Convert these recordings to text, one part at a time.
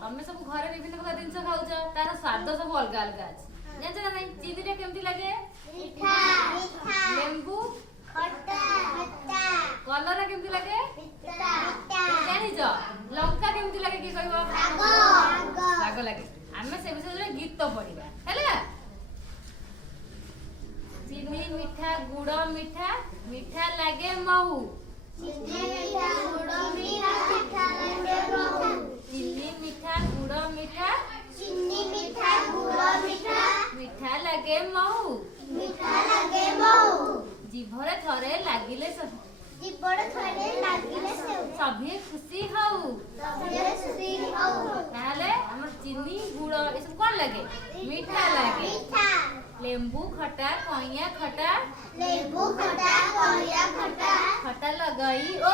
तमें सब घरे विभिन्न प्रकार जिन खाऊ तार स्वाद सब अलग अलग अच्छे जान ना चीनी टा केमती लगे लेंबू कलर केमती लगे जान लंका केमती लगे कि राग लगे आम से विषय गीत पढ़ा है चीनी मीठा गुड़ मीठा मीठा लगे महू चीनी मीठा गुड़ मीठा मीठा लगे महू जीभरे थरे लागिले सभी खुशी हऊ ताहले हमर चीनी गुड़ ए सब कोन लगे मीठा लगे लेंबू खटा कइया खटा खटा लगई ओ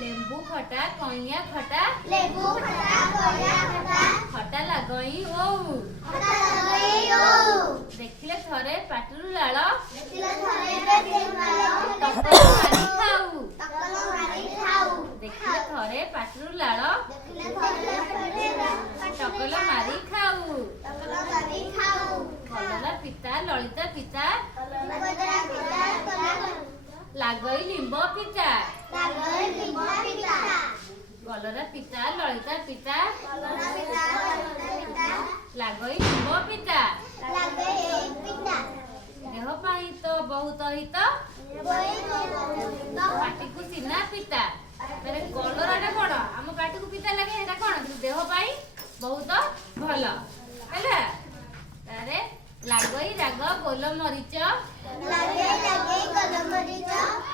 लेंबू खटा कइया खटा खटा लगई ओ देखिले थरे पाटरू लाल देखिले थरे पाटरू लाल टकल मारी खाऊ कलला पिता ललिता पिता लागई लिंब पिता कलरा पिता ललिता पिता लागई लिंब पिता देह पाई तो बहुत हित पाटी को सिना पिता मेरे कलराटा कौन आम पाटी को पिता लगे हेटा कौन देह पाई बहुत भल है तारे लागई राग गोल मरीच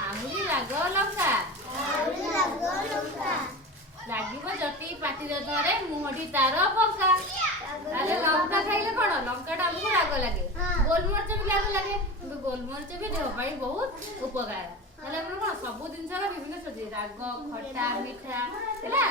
आमुरी राग लंका লাগিব जटी पाटी धरे मुहटी तार पका ताले लंका खाइले कोन लंकाटा हमको राग लागे गोलमरिच भी राग लागे गोलमरिच भी देह पाई बहुत उपकार ताले हम कोन सब जिंसर विभिन्न सजी राग खट्टा मीठा हैला